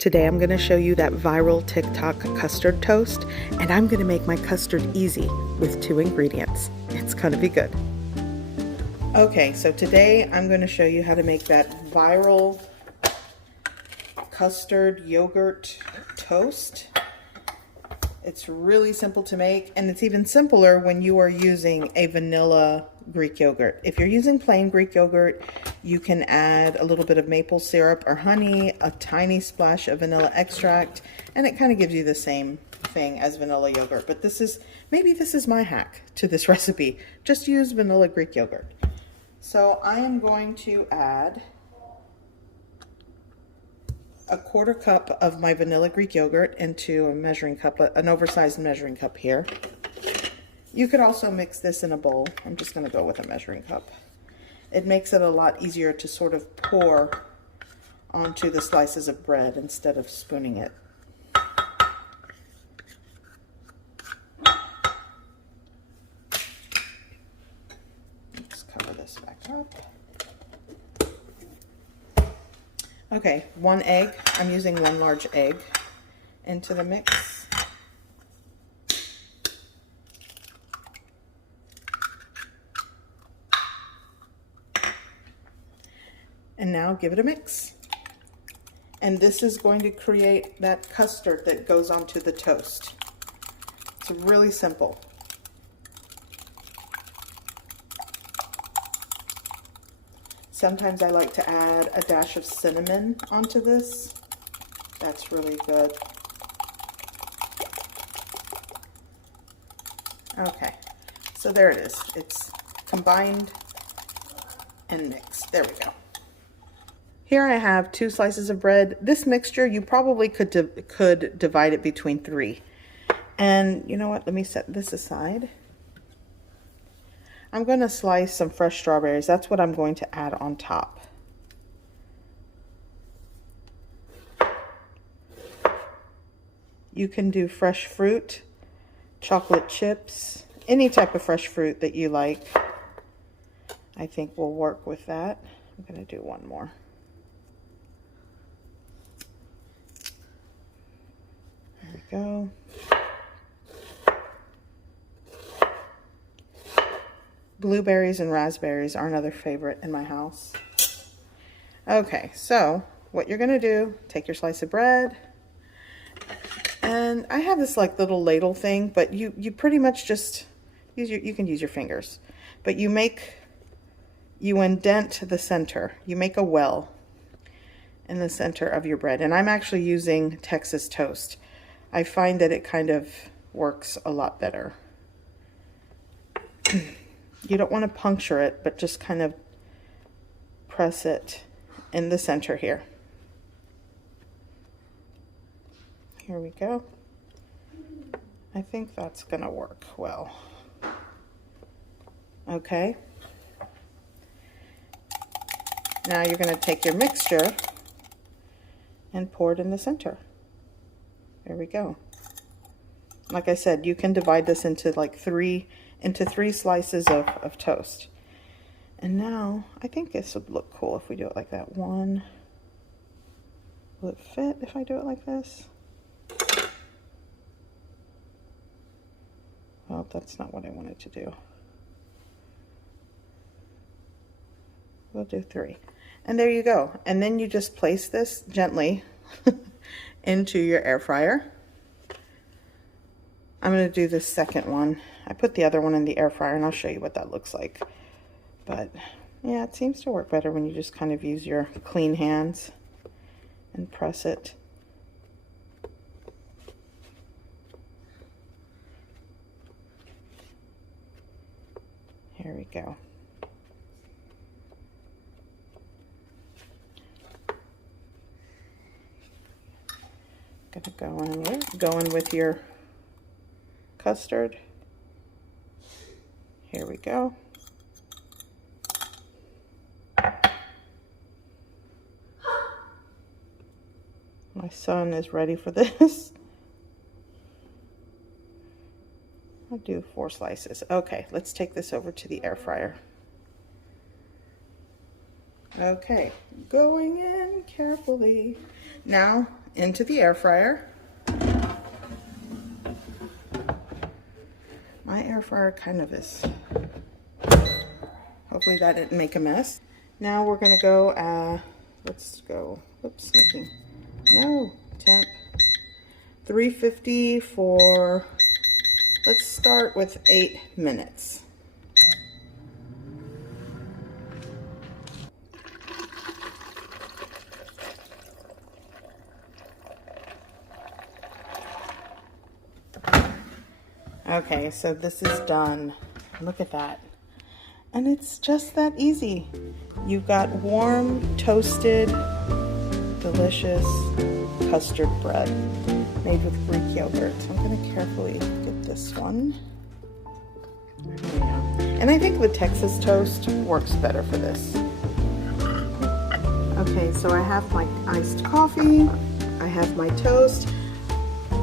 Today I'm going to show you that viral TikTok custard toast, and I'm going to make my custard easy with 2 ingredients. It's going to be good. Okay, so today I'm going to show you how to make that viral custard yogurt toast. It's really simple to make, and it's even simpler when you are using a vanilla Greek yogurt. If you're using plain Greek yogurt, you can add a little bit of maple syrup or honey, a tiny splash of vanilla extract, and it kind of gives you the same thing as vanilla yogurt. But maybe this is my hack to this recipe. Just use vanilla Greek yogurt. So I am going to add a 1/4 cup of my vanilla Greek yogurt into a measuring cup, an oversized measuring cup here. You could also mix this in a bowl. I'm just going to go with a measuring cup. It makes it a lot easier to sort of pour onto the slices of bread instead of spooning it. Let's cover this back up. Okay, 1 egg. I'm using 1 large egg into the mix. And now give it a mix. And this is going to create that custard that goes onto the toast. It's really simple. Sometimes I like to add a dash of cinnamon onto this. That's really good. Okay, so there it is. It's combined and mixed. There we go. Here I have 2 slices of bread. This mixture, you probably could divide it between 3. And you know what? Let me set this aside. I'm going to slice some fresh strawberries. That's what I'm going to add on top. You can do fresh fruit, chocolate chips, any type of fresh fruit that you like. I think will work with that. I'm going to do 1 more. There we go. Blueberries and raspberries are another favorite in my house. Okay, so what you're going to do, take your slice of bread, and I have this like little ladle thing, but you pretty much just you can use your fingers, but you indent the center. You make a well in the center of your bread, and I'm actually using Texas toast. I find that it kind of works a lot better. You don't want to puncture it, but just kind of press it in the center here. Here we go. I think that's going to work well. Okay. Now you're going to take your mixture and pour it in the center. There we go. Like I said, you can divide this into like 3 slices of toast. And now I think this would look cool if we do it like that. 1. Will it fit if I do it like this? Well, that's not what I wanted to do. We'll do 3. And there you go. And then you just place this gently into your air fryer. I'm going to do the second one. I put the other one in the air fryer, and I'll show you what that looks like. But yeah, it seems to work better when you just kind of use your clean hands and press it. Here we go. Gonna go in with your custard. Here we go. My son is ready for this. I'll do 4 slices. Okay, let's take this over to the air fryer. Okay, going in carefully. Now into the air fryer. My air fryer kind of is. Hopefully that didn't make a mess. Now we're gonna go, let's go, oops, temp. 350 for, let's start with 8 minutes. Okay, so this is done. Look at that. And it's just that easy. You've got warm, toasted, delicious custard bread made with Greek yogurt. So I'm going to carefully get this one. There we go. And I think the Texas toast works better for this. Okay, so I have my iced coffee. I have my toast.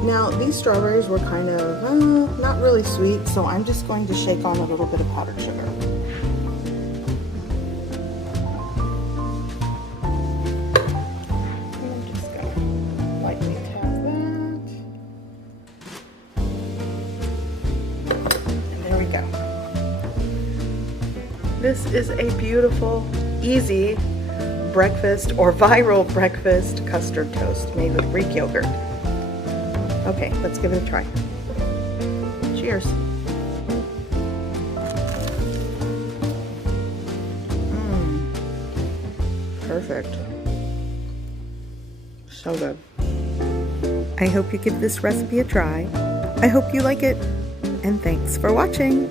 Now, these strawberries were kind of not really sweet, so I'm just going to shake on a little bit of powdered sugar. I'm just going to lightly tap that. And there we go. This is a beautiful, easy breakfast or viral breakfast custard toast made with Greek yogurt. Okay, let's give it a try. Cheers. Perfect. So good. I hope you give this recipe a try. I hope you like it, and thanks for watching.